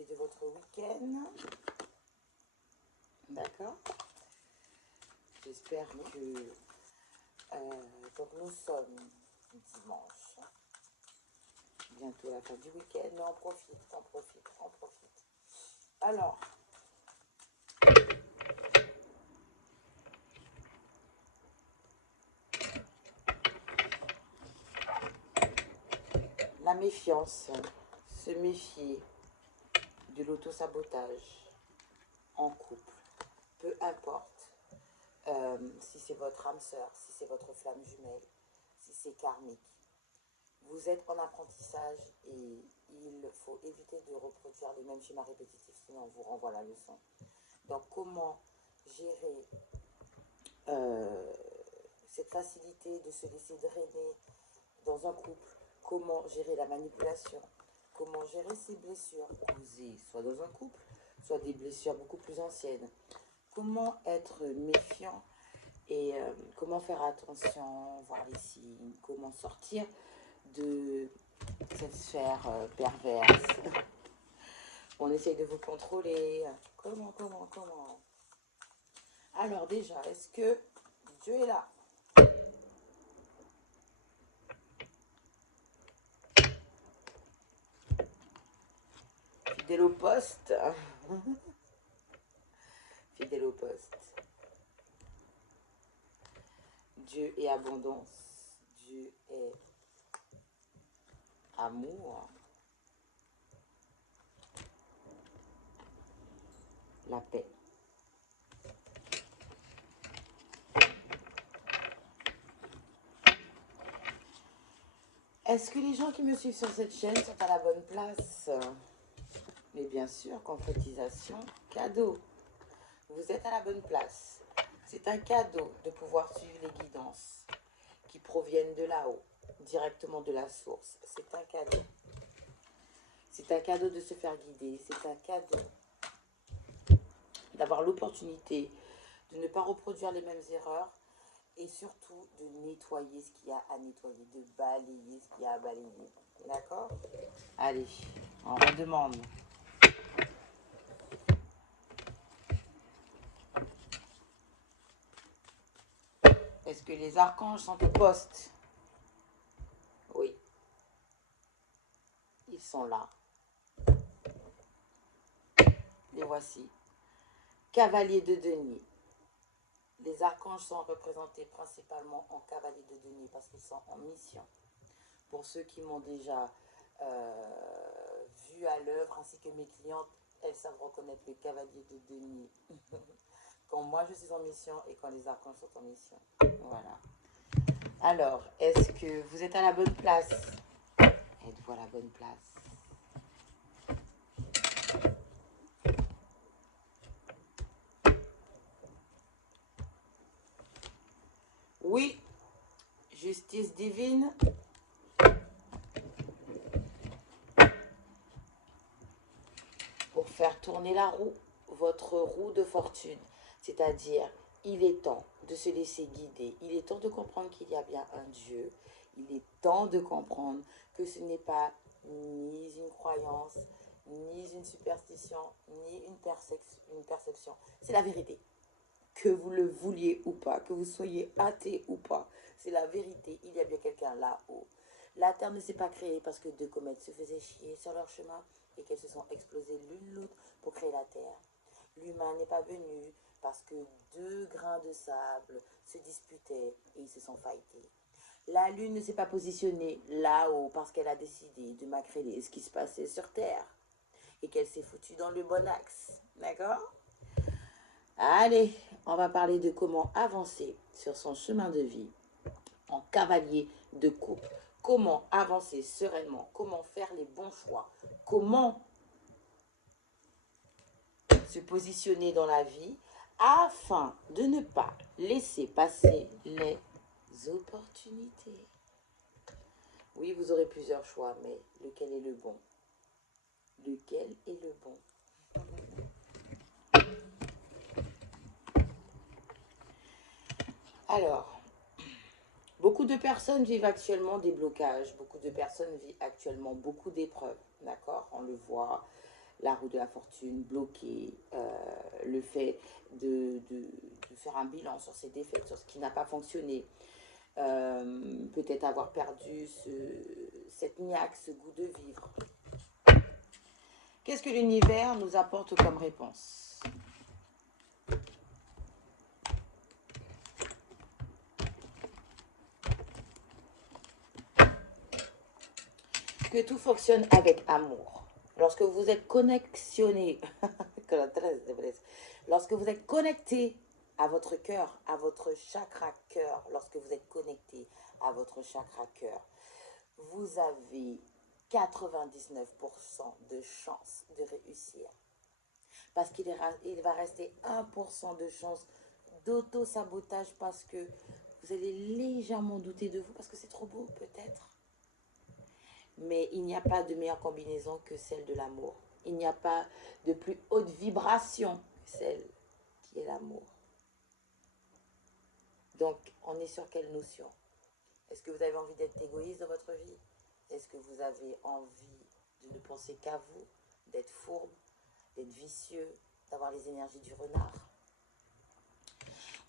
profiter de votre week-end. D'accord. J'espère que... donc nous sommes dimanche. Bientôt la fin du week-end. Mais on profite, on profite, on profite. Alors... la méfiance, se méfier de l'auto-sabotage en couple, peu importe si c'est votre âme sœur, si c'est votre flamme jumelle, si c'est karmique. Vous êtes en apprentissage et il faut éviter de reproduire les mêmes schémas répétitifs, sinon on vous renvoie la leçon. Donc comment gérer cette facilité de se laisser drainer dans un couple? Comment gérer la manipulation? Comment gérer ces blessures causées, soit dans un couple, soit des blessures beaucoup plus anciennes? Comment être méfiant et comment faire attention, voir les signes? Comment sortir de cette sphère perverse? On essaye de vous contrôler. Comment? Alors déjà, est-ce que Dieu est là? Fidèle au poste. Fidèle au poste. Dieu est abondance. Dieu est amour. La paix. Est-ce que les gens qui me suivent sur cette chaîne sont à la bonne place? Mais bien sûr, concrétisation, cadeau. Vous êtes à la bonne place. C'est un cadeau de pouvoir suivre les guidances qui proviennent de là-haut, directement de la source. C'est un cadeau. C'est un cadeau de se faire guider. C'est un cadeau d'avoir l'opportunité de ne pas reproduire les mêmes erreurs et surtout de nettoyer ce qu'il y a à nettoyer, de balayer ce qu'il y a à balayer. D'accord? Allez, on redemande. Est-ce que les archanges sont au poste? Oui. Ils sont là. Les voici. Cavalier de denier. Les archanges sont représentés principalement en cavalier de denier parce qu'ils sont en mission. Pour ceux qui m'ont déjà vu à l'œuvre, ainsi que mes clientes, elles savent reconnaître le cavalier de denier. Quand moi je suis en mission et quand les archanges sont en mission. Voilà. Alors, est-ce que vous êtes à la bonne place? Êtes-vous à la bonne place? Oui, justice divine. Pour faire tourner la roue, votre roue de fortune. C'est-à-dire, il est temps de se laisser guider. Il est temps de comprendre qu'il y a bien un Dieu. Il est temps de comprendre que ce n'est pas ni une croyance, ni une superstition, ni une perception. C'est la vérité. Que vous le vouliez ou pas, que vous soyez athée ou pas, c'est la vérité. Il y a bien quelqu'un là-haut. La Terre ne s'est pas créée parce que deux comètes se faisaient chier sur leur chemin et qu'elles se sont explosées l'une l'autre pour créer la Terre. L'humain n'est pas venu parce que deux grains de sable se disputaient et ils se sont fightés. La Lune ne s'est pas positionnée là-haut parce qu'elle a décidé de macréler ce qui se passait sur Terre et qu'elle s'est foutue dans le bon axe. D'accord? Allez, on va parler de comment avancer sur son chemin de vie en cavalier de coupe. Comment avancer sereinement, comment faire les bons choix, comment se positionner dans la vie afin de ne pas laisser passer les opportunités. Oui, vous aurez plusieurs choix, mais lequel est le bon? Lequel est le bon? Alors, beaucoup de personnes vivent actuellement des blocages, beaucoup de personnes vivent actuellement beaucoup d'épreuves, d'accord? On le voit, la roue de la fortune bloquée, le fait de faire un bilan sur ses défaites, sur ce qui n'a pas fonctionné, peut-être avoir perdu cette niaque, ce goût de vivre. Qu'est-ce que l'univers nous apporte comme réponse? Que tout fonctionne avec amour. Lorsque vous êtes connectionné, lorsque vous êtes connecté à votre cœur, à votre chakra cœur, lorsque vous êtes connecté à votre chakra cœur, vous avez 99% de chances de réussir. Parce qu'il va rester 1% de chance d'auto-sabotage parce que vous allez légèrement douter de vous, parce que c'est trop beau peut-être. Mais il n'y a pas de meilleure combinaison que celle de l'amour. Il n'y a pas de plus haute vibration que celle qui est l'amour. Donc, on est sur quelle notion? Est-ce que vous avez envie d'être égoïste dans votre vie? Est-ce que vous avez envie de ne penser qu'à vous, d'être fourbe, d'être vicieux, d'avoir les énergies du renard?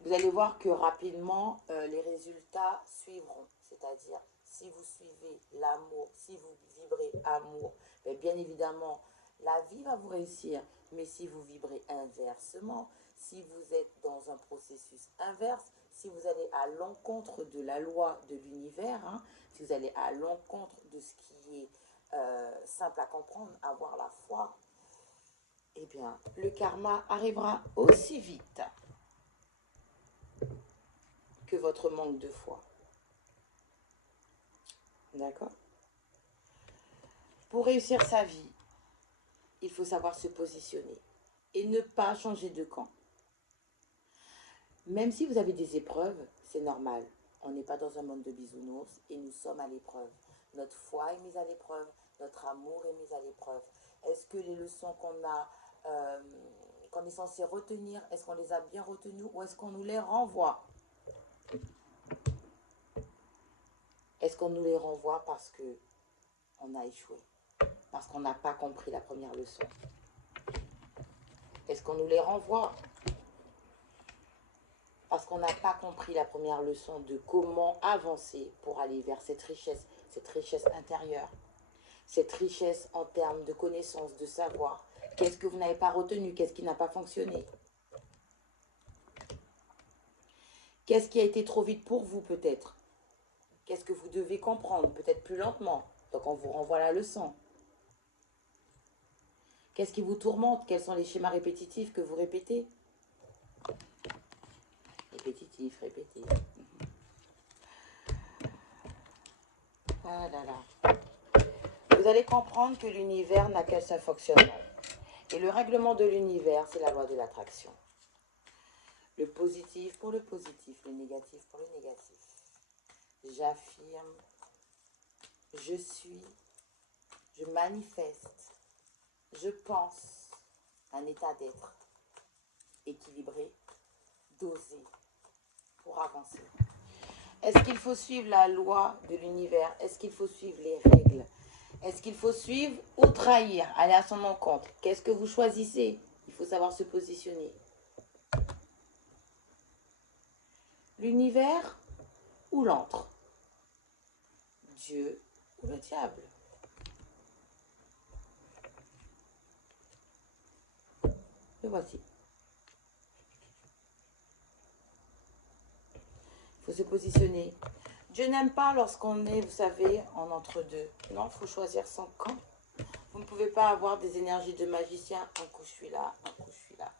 Vous allez voir que rapidement, les résultats suivront. C'est-à-dire, si vous suivez l'amour, si vous vibrez amour, bien évidemment, la vie va vous réussir. Mais si vous vibrez inversement, si vous êtes dans un processus inverse, si vous allez à l'encontre de la loi de l'univers, si vous allez à l'encontre de ce qui est simple à comprendre, avoir la foi, eh bien, le karma arrivera aussi vite que votre manque de foi. D'accord? Pour réussir sa vie, il faut savoir se positionner et ne pas changer de camp. Même si vous avez des épreuves, c'est normal. On n'est pas dans un monde de bisounours et nous sommes à l'épreuve. Notre foi est mise à l'épreuve, notre amour est mis à l'épreuve. Est-ce que les leçons qu'on est censé retenir, est-ce qu'on les a bien retenues ou est-ce qu'on nous les renvoie? Est-ce qu'on nous les renvoie parce qu'on a échoué? Parce qu'on n'a pas compris la première leçon? Est-ce qu'on nous les renvoie parce qu'on n'a pas compris la première leçon de comment avancer pour aller vers cette richesse intérieure, cette richesse en termes de connaissances, de savoir? Qu'est-ce que vous n'avez pas retenu? Qu'est-ce qui n'a pas fonctionné? Qu'est-ce qui a été trop vite pour vous peut-être? Qu'est-ce que vous devez comprendre? Peut-être plus lentement. Donc on vous renvoie la leçon. Qu'est-ce qui vous tourmente? Quels sont les schémas répétitifs que vous répétez? Répétitif, répété. Ah là là. Vous allez comprendre que l'univers n'a qu'un seul fonctionnement. Et le règlement de l'univers, c'est la loi de l'attraction. Le positif pour le positif, le négatif pour le négatif. J'affirme, je suis, je manifeste, je pense un état d'être équilibré, dosé pour avancer. Est-ce qu'il faut suivre la loi de l'univers? Est-ce qu'il faut suivre les règles? Est-ce qu'il faut suivre ou trahir? Aller à son encontre. Qu'est-ce que vous choisissez? Il faut savoir se positionner. L'univers ou l'antre? Dieu ou le diable? Le voici. Il faut se positionner. Dieu n'aime pas lorsqu'on est, vous savez, en entre-deux. Non, il faut choisir son camp. Vous ne pouvez pas avoir des énergies de magicien. Un coup, je suis là, un coup, je suis là.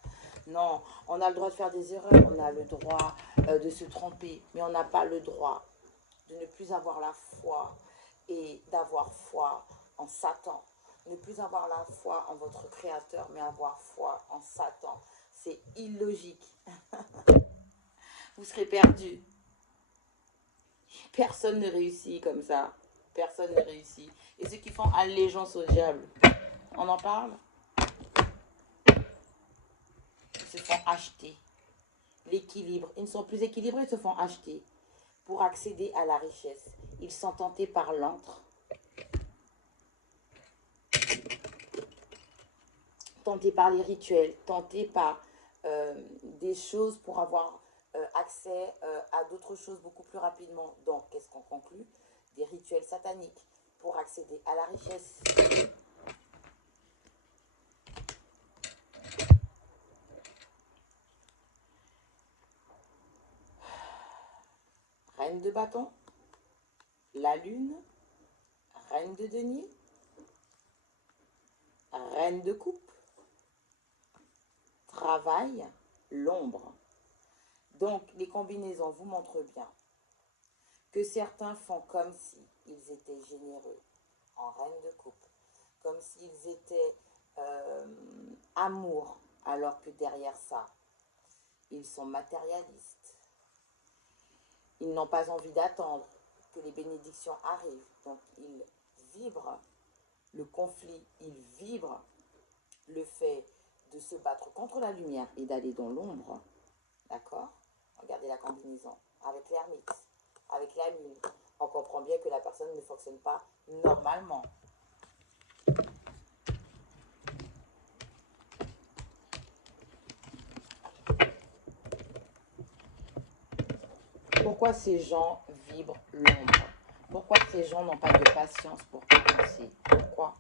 Non, on a le droit de faire des erreurs. On a le droit de se tromper. Mais on n'a pas le droit de ne plus avoir la foi et d'avoir foi en Satan. Ne plus avoir la foi en votre créateur, mais avoir foi en Satan. C'est illogique. Vous serez perdu. Personne ne réussit comme ça. Personne ne réussit. Et ceux qui font allégeance au diable, on en parle? Ils se font acheter. L'équilibre. Ils ne sont plus équilibrés, ils se font acheter. Pour accéder à la richesse, ils sont tentés par l'antre. tentez par les rituels, tentez par des choses pour avoir accès à d'autres choses beaucoup plus rapidement. Donc, qu'est-ce qu'on conclut? Des rituels sataniques pour accéder à la richesse. Reine de bâton, la lune, reine de denier, reine de coupe, travail, l'ombre. Donc, les combinaisons vous montrent bien que certains font comme si ils étaient généreux en reine de coupe, comme s'ils étaient amour, alors que derrière ça, ils sont matérialistes. Ils n'ont pas envie d'attendre que les bénédictions arrivent. Donc, ils vibrent le conflit, ils vibrent le fait de se battre contre la lumière et d'aller dans l'ombre. D'accord? Regardez la combinaison avec l'ermite, avec la lune. On comprend bien que la personne ne fonctionne pas normalement. Pourquoi ces gens vibrent l'ombre? Pourquoi ces gens n'ont pas de patience pour commencer? Pourquoi?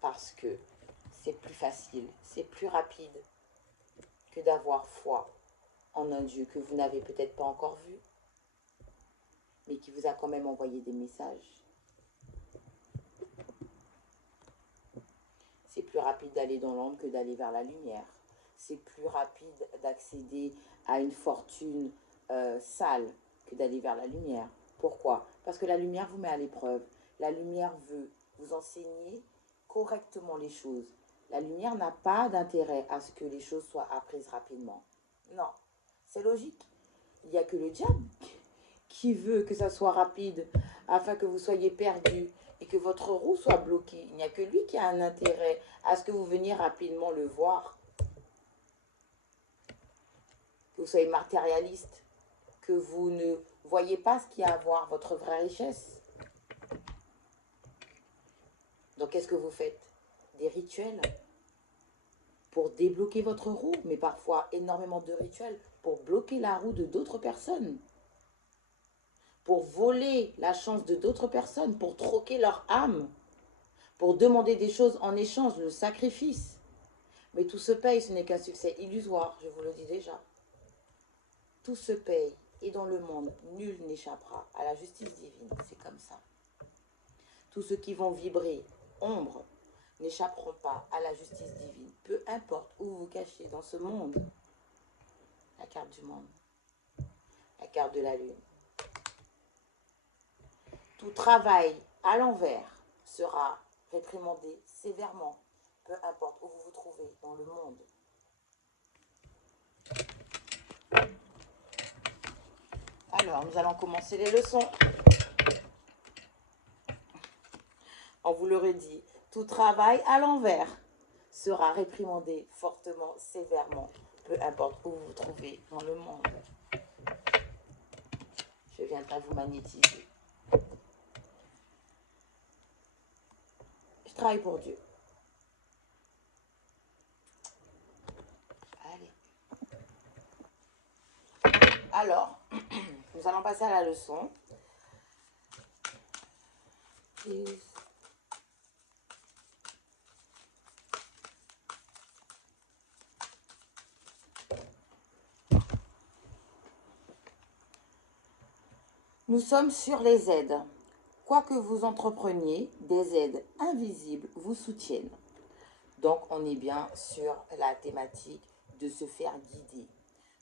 Parce que c'est plus facile, c'est plus rapide que d'avoir foi en un Dieu que vous n'avez peut-être pas encore vu, mais qui vous a quand même envoyé des messages. C'est plus rapide d'aller dans l'ombre que d'aller vers la lumière. C'est plus rapide d'accéder à une fortune sale que d'aller vers la lumière. Pourquoi? Parce que la lumière vous met à l'épreuve. La lumière veut vous enseigner correctement les choses. La lumière n'a pas d'intérêt à ce que les choses soient apprises rapidement. Non, c'est logique. Il n'y a que le diable qui veut que ça soit rapide afin que vous soyez perdu et que votre roue soit bloquée. Il n'y a que lui qui a un intérêt à ce que vous veniez rapidement le voir. Que vous soyez matérialiste, que vous ne voyez pas ce qu'il y a à voir, votre vraie richesse. Donc qu'est-ce que vous faites? Des rituels pour débloquer votre roue, mais parfois énormément de rituels pour bloquer la roue de d'autres personnes. Pour voler la chance de d'autres personnes, pour troquer leur âme, pour demander des choses en échange, le sacrifice. Mais tout se paye, ce n'est qu'un succès illusoire, je vous le dis déjà. Tout se paye, et dans le monde, nul n'échappera à la justice divine, c'est comme ça. Tous ceux qui vont vibrer ombre n'échapperont pas à la justice divine, peu importe où vous vous cachez dans ce monde. La carte du monde, la carte de la lune. Tout travail à l'envers sera réprimandé sévèrement, peu importe où vous vous trouvez dans le monde. Alors, nous allons commencer les leçons. On vous le redit, tout travail à l'envers sera réprimandé fortement, sévèrement, peu importe où vous vous trouvez dans le monde. Je viendrai vous magnétiser. Je travaille pour Dieu. Allez. Alors, nous allons passer à la leçon. Nous sommes sur les aides. Quoi que vous entrepreniez, des aides invisibles vous soutiennent. Donc, on est bien sur la thématique de se faire guider,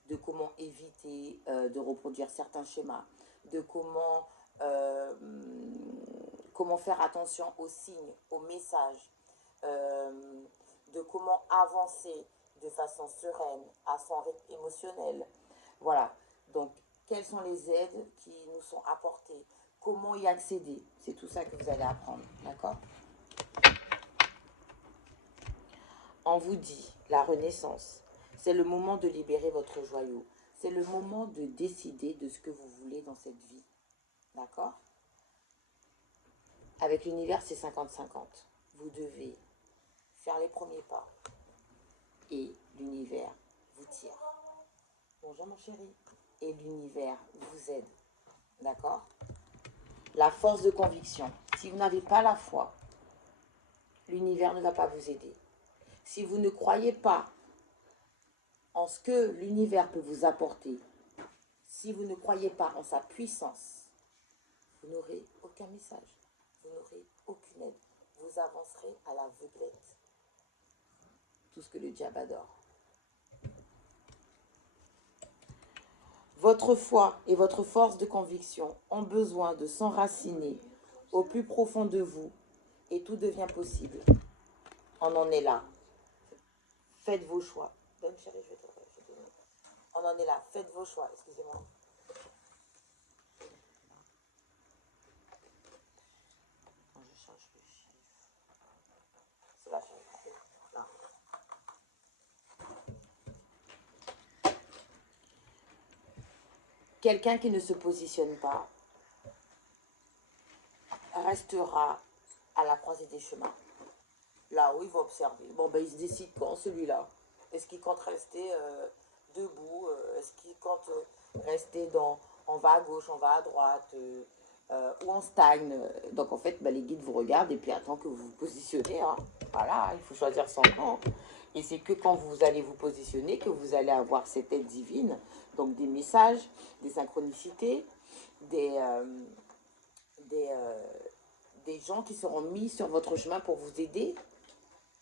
de comment éviter de reproduire certains schémas, de comment faire attention aux signes, aux messages, de comment avancer de façon sereine à son rythme émotionnel. Voilà, donc quelles sont les aides qui nous sont apportées, comment y accéder, c'est tout ça que vous allez apprendre, d'accord? On vous dit, la renaissance, c'est le moment de libérer votre joyau. C'est le moment de décider de ce que vous voulez dans cette vie. D'accord? Avec l'univers, c'est 50-50. Vous devez faire les premiers pas. Et l'univers vous tire. Bonjour mon chéri. Et l'univers vous aide. D'accord? La force de conviction. Si vous n'avez pas la foi, l'univers ne va pas vous aider. Si vous ne croyez pas en ce que l'univers peut vous apporter, si vous ne croyez pas en sa puissance, vous n'aurez aucun message. Vous n'aurez aucune aide. Vous avancerez à l'aveuglette. Tout ce que le diable adore. Votre foi et votre force de conviction ont besoin de s'enraciner au plus profond de vous et tout devient possible. On en est là. Faites vos choix. Donne chérie, je vais te donner. On en est là. Faites vos choix. Excusez-moi. Quand je change le chiffre. C'est là, chérie. Là. Quelqu'un qui ne se positionne pas restera à la croisée des chemins. Là où il va observer. Bon, ben, il se décide quand, celui-là. Est-ce qu'il compte rester debout? Est-ce qu'il compte rester on va à gauche, on va à droite, ou on stagne? Donc, en fait, ben, les guides vous regardent et puis attendent que vous vous positionnez. Hein. Voilà, il faut choisir son camp. Et c'est que quand vous allez vous positionner que vous allez avoir cette aide divine. Donc, des messages, des synchronicités, des gens qui seront mis sur votre chemin pour vous aider.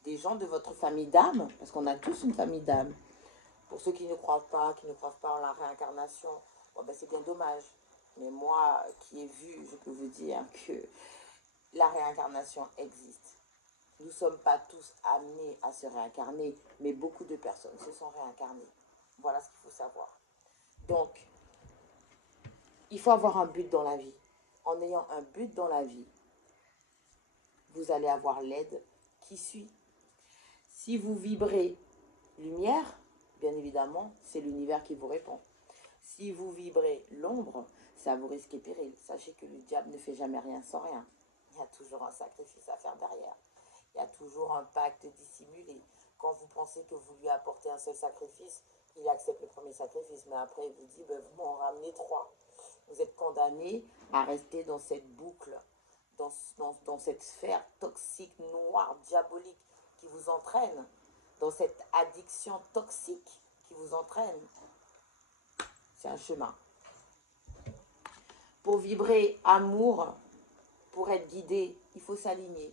Des gens de votre famille d'âme, parce qu'on a tous une famille d'âme. Pour ceux qui ne croient pas en la réincarnation, bon ben c'est bien dommage. Mais moi, qui ai vu, je peux vous dire que la réincarnation existe. Nous ne sommes pas tous amenés à se réincarner, mais beaucoup de personnes se sont réincarnées. Voilà ce qu'il faut savoir. Donc, il faut avoir un but dans la vie. En ayant un but dans la vie, vous allez avoir l'aide qui suit. Si vous vibrez lumière, bien évidemment, c'est l'univers qui vous répond. Si vous vibrez l'ombre, ça vous risque et péril. Sachez que le diable ne fait jamais rien sans rien. Il y a toujours un sacrifice à faire derrière. Il y a toujours un pacte dissimulé. Quand vous pensez que vous lui apportez un seul sacrifice, il accepte le premier sacrifice. Mais après, il vous dit, ben, vous m'en ramenez 3. Vous êtes condamné à rester dans cette boucle, dans cette sphère toxique, noire, diabolique, qui vous entraîne, dans cette addiction toxique qui vous entraîne. C'est un chemin. Pour vibrer amour, pour être guidé, il faut s'aligner.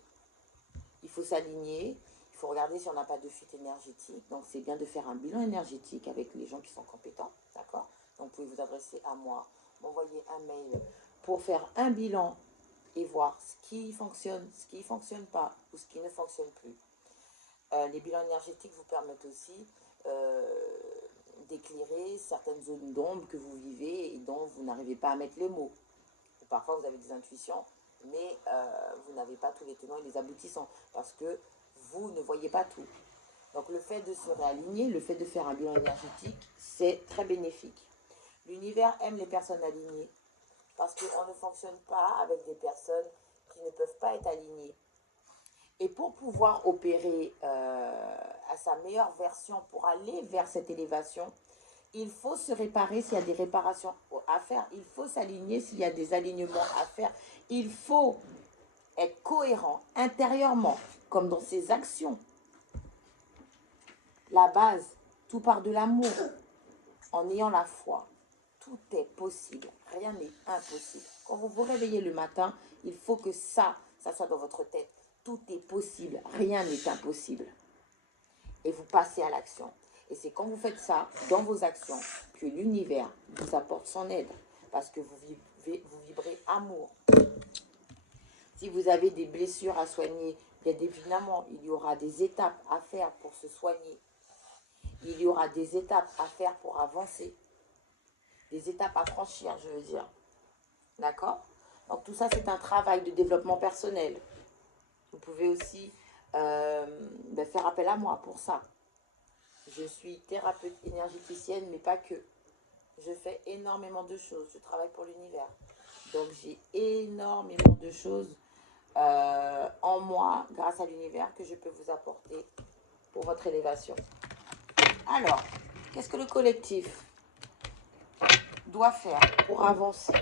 Il faut s'aligner, il faut regarder si on n'a pas de fuite énergétique. Donc c'est bien de faire un bilan énergétique avec les gens qui sont compétents, d'accord? Donc vous pouvez vous adresser à moi, m'envoyer un mail pour faire un bilan et voir ce qui fonctionne, ce qui ne fonctionne pas ou ce qui ne fonctionne plus. Les bilans énergétiques vous permettent aussi d'éclairer certaines zones d'ombre que vous vivez et dont vous n'arrivez pas à mettre les mots. Ou parfois vous avez des intuitions, mais vous n'avez pas tous les tenants et les aboutissants parce que vous ne voyez pas tout. Donc le fait de se réaligner, le fait de faire un bilan énergétique, c'est très bénéfique. L'univers aime les personnes alignées parce qu'on ne fonctionne pas avec des personnes qui ne peuvent pas être alignées. Et pour pouvoir opérer à sa meilleure version, pour aller vers cette élévation, il faut se réparer s'il y a des réparations à faire. Il faut s'aligner s'il y a des alignements à faire. Il faut être cohérent intérieurement, comme dans ses actions. La base, tout part de l'amour. En ayant la foi, tout est possible. Rien n'est impossible. Quand vous vous réveillez le matin, il faut que ça soit dans votre tête. Tout est possible, rien n'est impossible. Et vous passez à l'action. Et c'est quand vous faites ça, dans vos actions, que l'univers vous apporte son aide. Parce que vous vibrez amour. Si vous avez des blessures à soigner, bien évidemment, il y aura des étapes à faire pour se soigner. Il y aura des étapes à faire pour avancer. Des étapes à franchir, je veux dire. D'accord? Donc tout ça, c'est un travail de développement personnel. Vous pouvez aussi faire appel à moi pour ça. Je suis thérapeute énergéticienne, mais pas que. Je fais énormément de choses. Je travaille pour l'univers. Donc j'ai énormément de choses en moi, grâce à l'univers, que je peux vous apporter pour votre élévation. Alors, qu'est-ce que le collectif doit faire pour avancer?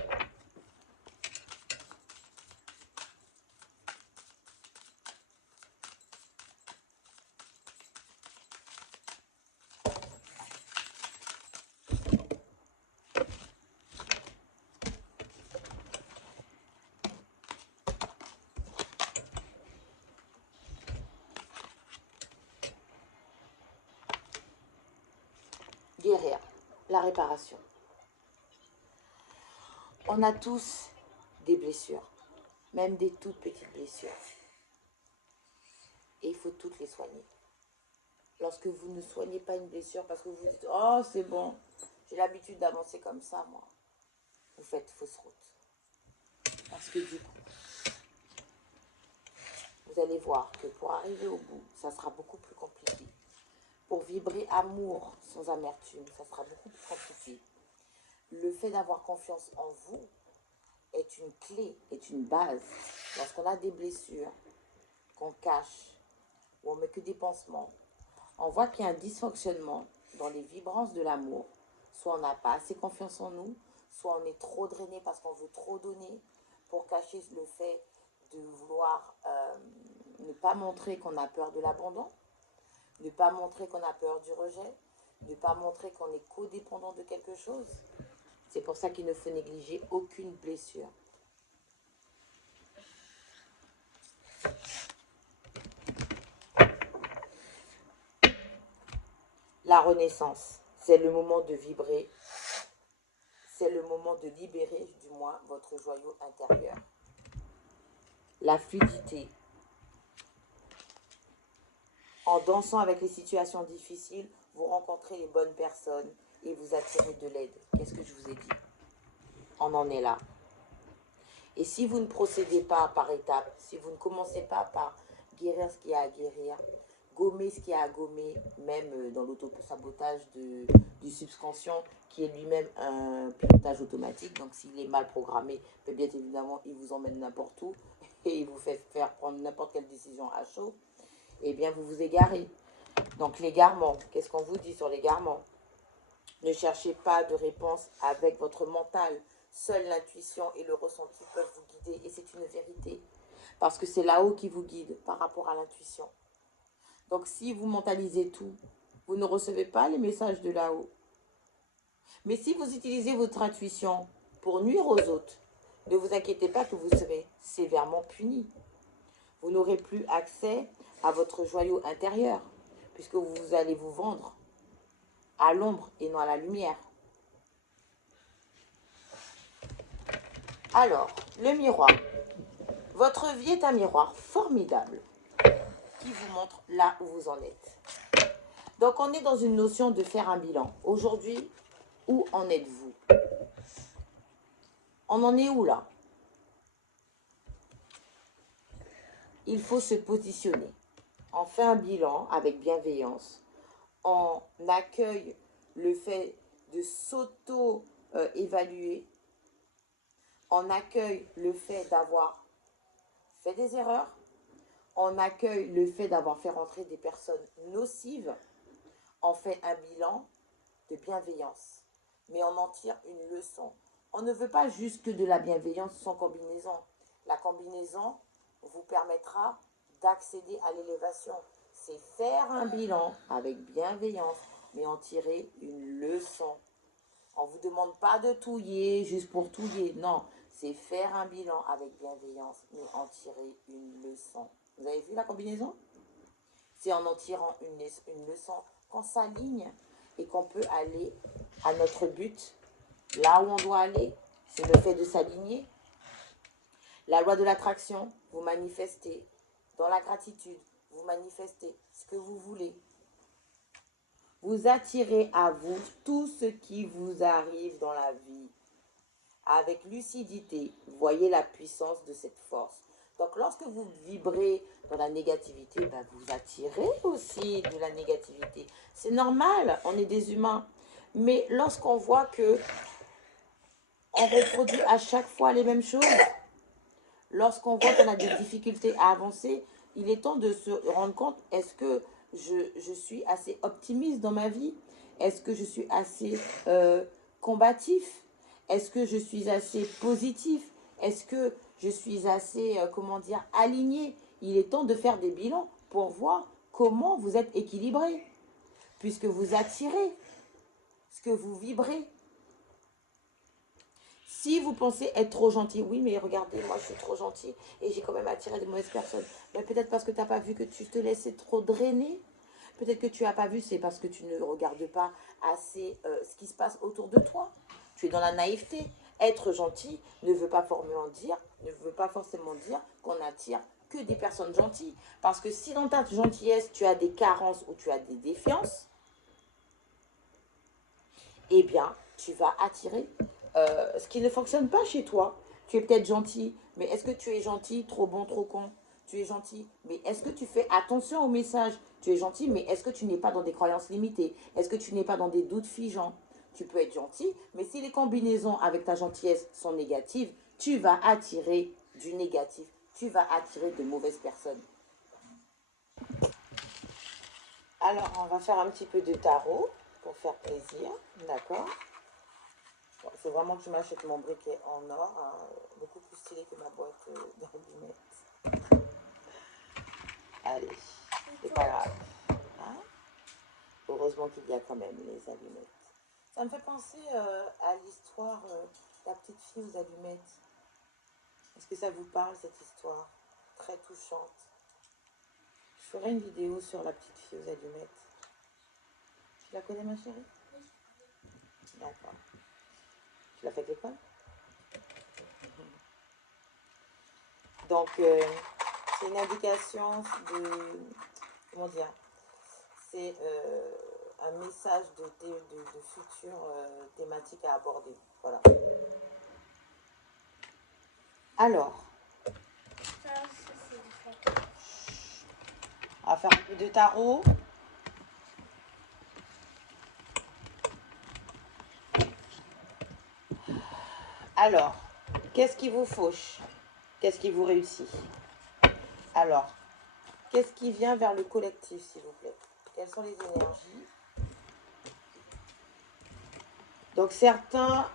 Guérir, la réparation. On a tous des blessures, même des toutes petites blessures. Et il faut toutes les soigner. Lorsque vous ne soignez pas une blessure parce que vous dites « Oh, c'est bon, j'ai l'habitude d'avancer comme ça, moi », vous faites fausse route. Parce que du coup, vous allez voir que pour arriver au bout, ça sera beaucoup plus compliqué. Pour vibrer amour sans amertume, ça sera beaucoup plus compliqué. Le fait d'avoir confiance en vous est une clé, est une base. Lorsqu'on a des blessures qu'on cache, ou on met que des pansements, on voit qu'il y a un dysfonctionnement dans les vibrances de l'amour. Soit on n'a pas assez confiance en nous, soit on est trop drainé parce qu'on veut trop donner pour cacher le fait de vouloir ne pas montrer qu'on a peur de l'abandon, ne pas montrer qu'on a peur du rejet, ne pas montrer qu'on est codépendant de quelque chose. C'est pour ça qu'il ne faut négliger aucune blessure. La renaissance, c'est le moment de vibrer, c'est le moment de libérer du moins votre joyau intérieur. La fluidité. En dansant avec les situations difficiles, vous rencontrez les bonnes personnes et vous attirez de l'aide. Qu'est-ce que je vous ai dit? On en est là. Et si vous ne procédez pas par étapes, si vous ne commencez pas par guérir ce qu'il y a à guérir, gommer ce qu'il y a à gommer, même dans l'auto-sabotage du subconscient, qui est lui-même un pilotage automatique, donc s'il est mal programmé, bien évidemment, il vous emmène n'importe où et il vous fait faire prendre n'importe quelle décision à chaud, eh bien vous vous égarez. Donc l'égarement, qu'est-ce qu'on vous dit sur l'égarement? Ne cherchez pas de réponse avec votre mental. Seule l'intuition et le ressenti peuvent vous guider. Et c'est une vérité. Parce que c'est là-haut qui vous guide par rapport à l'intuition. Donc si vous mentalisez tout, vous ne recevez pas les messages de là-haut. Mais si vous utilisez votre intuition pour nuire aux autres, ne vous inquiétez pas que vous serez sévèrement puni. Vous n'aurez plus accès à votre joyau intérieur, puisque vous allez vous vendre à l'ombre et non à la lumière. Alors, le miroir. Votre vie est un miroir formidable qui vous montre là où vous en êtes. Donc, on est dans une notion de faire un bilan. Aujourd'hui, où en êtes-vous? On en est où là? Il faut se positionner. On fait un bilan avec bienveillance. On accueille le fait de s'auto-évaluer. On accueille le fait d'avoir fait des erreurs. On accueille le fait d'avoir fait rentrer des personnes nocives. On fait un bilan de bienveillance. Mais on en tire une leçon. On ne veut pas juste que de la bienveillance sans combinaison. La combinaison vous permettra d'accéder à l'élévation. C'est faire un bilan avec bienveillance, mais en tirer une leçon. On ne vous demande pas de touiller juste pour touiller. Non, c'est faire un bilan avec bienveillance, mais en tirer une leçon. Vous avez vu la combinaison? C'est en tirant une leçon qu'on s'aligne et qu'on peut aller à notre but, là où on doit aller. C'est le fait de s'aligner. La loi de l'attraction, vous manifestez. Dans la gratitude, vous manifestez ce que vous voulez. Vous attirez à vous tout ce qui vous arrive dans la vie. Avec lucidité, voyez la puissance de cette force. Donc lorsque vous vibrez dans la négativité, ben vous attirez aussi de la négativité. C'est normal, on est des humains. Mais lorsqu'on voit que on reproduit à chaque fois les mêmes choses, Lorsqu'on voit qu'on a des difficultés à avancer, il est temps de se rendre compte, est-ce que je suis assez optimiste dans ma vie? Est-ce que je suis assez combatif? Est-ce que je suis assez positif? Est-ce que je suis assez, comment dire, aligné? Il est temps de faire des bilans pour voir comment vous êtes équilibré, puisque vous attirez ce que vous vibrez. Si vous pensez être trop gentil, oui, mais regardez, moi je suis trop gentil et j'ai quand même attiré de mauvaises personnes. Mais peut-être parce que tu n'as pas vu que tu te laissais trop drainer. Peut-être que tu n'as pas vu, c'est parce que tu ne regardes pas assez ce qui se passe autour de toi. Tu es dans la naïveté. Être gentil ne veut pas forcément dire qu'on attire que des personnes gentilles. Parce que si dans ta gentillesse, tu as des carences ou tu as des défiances, eh bien, tu vas attirer ce qui ne fonctionne pas chez toi. Tu es peut-être gentil, mais est-ce que tu es gentil, trop bon, trop con? Tu es gentil, mais est-ce que tu fais attention au message? Tu es gentil, mais est-ce que tu n'es pas dans des croyances limitées? Est-ce que tu n'es pas dans des doutes figeants? Tu peux être gentil, mais si les combinaisons avec ta gentillesse sont négatives, tu vas attirer du négatif. Tu vas attirer de mauvaises personnes. Alors, on va faire un petit peu de tarot pour faire plaisir, d'accord? Bon, il faut vraiment que je m'achète mon briquet en or, hein, beaucoup plus stylé que ma boîte d'allumettes. Allez, c'est pas grave. Hein? Heureusement qu'il y a quand même les allumettes. Ça me fait penser à l'histoire La petite fille aux allumettes. Est-ce que ça vous parle, cette histoire? Très touchante. Je ferai une vidéo sur la petite fille aux allumettes. Tu la connais, ma chérie? D'accord. Tu l'as fait à l'école? Donc, c'est une indication de... Comment dire? C'est un message de futures thématiques à aborder. Voilà. Alors, on va faire un peu de tarot. Alors, qu'est-ce qui vous fauche? Qu'est-ce qui vous réussit? Alors, qu'est-ce qui vient vers le collectif, s'il vous plaît? Quelles sont les énergies? Donc, certains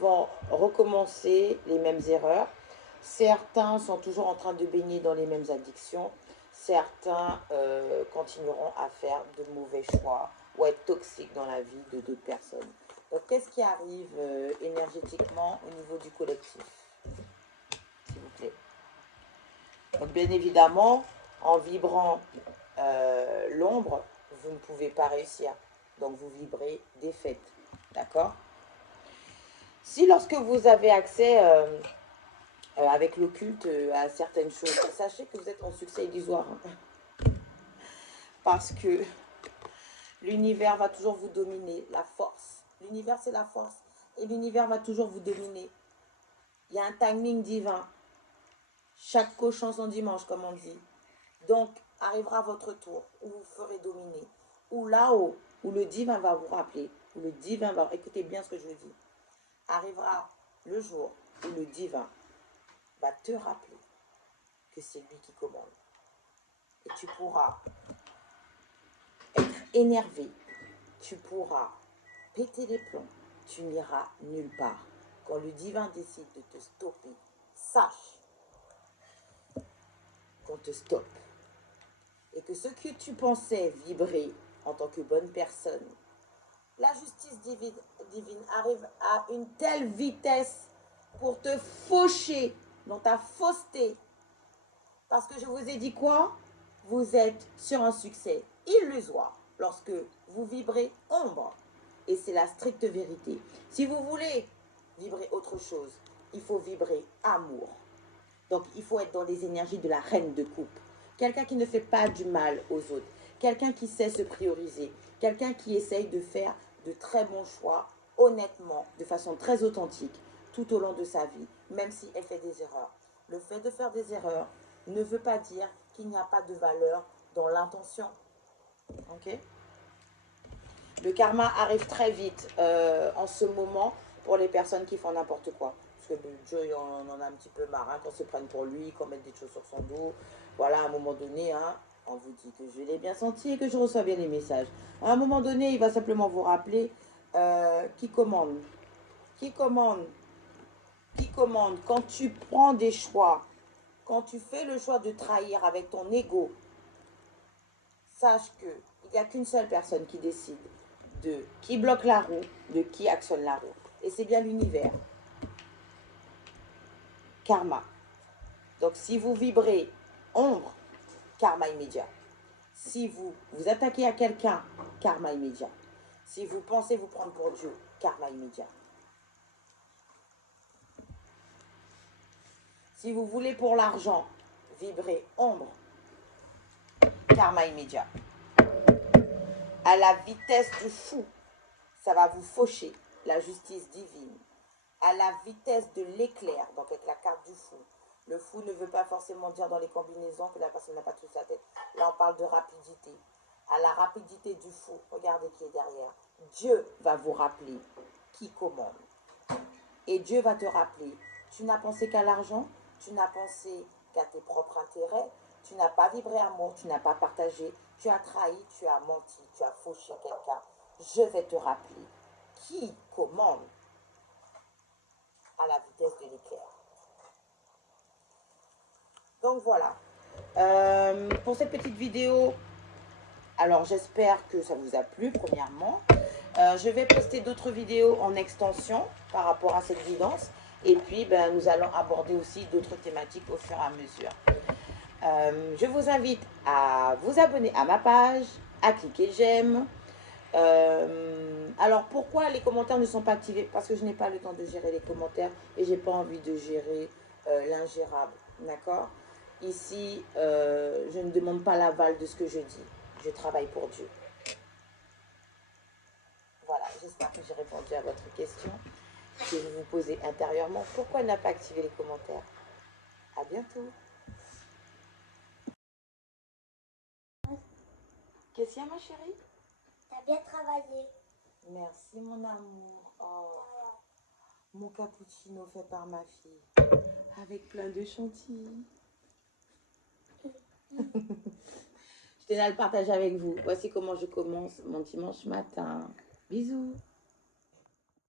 vont recommencer les mêmes erreurs. Certains sont toujours en train de baigner dans les mêmes addictions. Certains continueront à faire de mauvais choix ou être toxiques dans la vie de d'autres personnes. Donc, qu'est-ce qui arrive énergétiquement au niveau du collectif, s'il vous plaît? Donc, bien évidemment, en vibrant l'ombre, vous ne pouvez pas réussir. Donc, vous vibrez défaite. D'accord? Si lorsque vous avez accès avec l'occulte à certaines choses, sachez que vous êtes en succès illusoire. Parce que l'univers va toujours vous dominer, la force. L'univers, c'est la force. Et l'univers va toujours vous dominer. Il y a un timing divin. Chaque cochon son dimanche, comme on dit. Donc, arrivera votre tour où vous ferez dominer. Ou là-haut, où le divin va vous rappeler. Où le divin va... Écoutez bien ce que je dis. Arrivera le jour où le divin va te rappeler que c'est lui qui commande. Et tu pourras être énervé. Tu pourras péter les plombs. Tu n'iras nulle part. Quand le divin décide de te stopper, sache qu'on te stoppe. Et que ce que tu pensais vibrer en tant que bonne personne, la justice divine arrive à une telle vitesse pour te faucher dans ta fausseté. Parce que je vous ai dit quoi? Vous êtes sur un succès illusoire lorsque vous vibrez ombre. Et c'est la stricte vérité. Si vous voulez vibrer autre chose, il faut vibrer amour. Donc il faut être dans les énergies de la reine de coupe. Quelqu'un qui ne fait pas du mal aux autres. Quelqu'un qui sait se prioriser. Quelqu'un qui essaye de faire de très bons choix, honnêtement, de façon très authentique, tout au long de sa vie, même si elle fait des erreurs. Le fait de faire des erreurs ne veut pas dire qu'il n'y a pas de valeur dans l'intention. Ok? Le karma arrive très vite en ce moment pour les personnes qui font n'importe quoi. que Joe, on en a un petit peu marre, hein, qu'on se prenne pour lui, qu'on mette des choses sur son dos. Voilà, à un moment donné, hein, on vous dit que je l'ai bien senti et que je reçois bien les messages. À un moment donné, il va simplement vous rappeler qui commande. Qui commande. Qui commande. Quand tu prends des choix, quand tu fais le choix de trahir avec ton ego, sache que il n'y a qu'une seule personne qui décide de qui bloque la roue, de qui actionne la roue. Et c'est bien l'univers. Karma. Donc si vous vibrez ombre, karma immédiat. Si vous vous attaquez à quelqu'un, karma immédiat. Si vous pensez vous prendre pour Dieu, karma immédiat. Si vous voulez pour l'argent, vibrer ombre, karma immédiat. À la vitesse du fou, ça va vous faucher, la justice divine. À la vitesse de l'éclair, donc avec la carte du fou. Le fou ne veut pas forcément dire dans les combinaisons que la personne n'a pas toute sa tête. Là, on parle de rapidité. À la rapidité du fou, regardez qui est derrière. Dieu va vous rappeler qui commande. Et Dieu va te rappeler, tu n'as pensé qu'à l'argent, tu n'as pensé qu'à tes propres intérêts, tu n'as pas vibré amour, tu n'as pas partagé, tu as trahi, tu as menti, tu as fauché quelqu'un. Je vais te rappeler qui commande à la vitesse de l'éclair. Donc voilà. Pour cette petite vidéo, alors j'espère que ça vous a plu premièrement. Je vais poster d'autres vidéos en extension par rapport à cette guidance. Et puis nous allons aborder aussi d'autres thématiques au fur et à mesure. Je vous invite à vous abonner à ma page, à cliquer j'aime. Alors pourquoi les commentaires ne sont pas activés? Parce que je n'ai pas le temps de gérer les commentaires et j'ai pas envie de gérer l'ingérable. D'accord? Ici, je ne demande pas l'aval de ce que je dis. Je travaille pour Dieu. Voilà, j'espère que j'ai répondu à votre question que vous vous posez intérieurement. Pourquoi n'a pas activé les commentaires? À bientôt. Qu'est-ce qu'il y a, ma chérie? T'as bien travaillé. Merci, mon amour. Oh, mon cappuccino fait par ma fille. Avec plein de chantilly. Je tenais à le partager avec vous. Voici comment je commence mon dimanche matin. Bisous.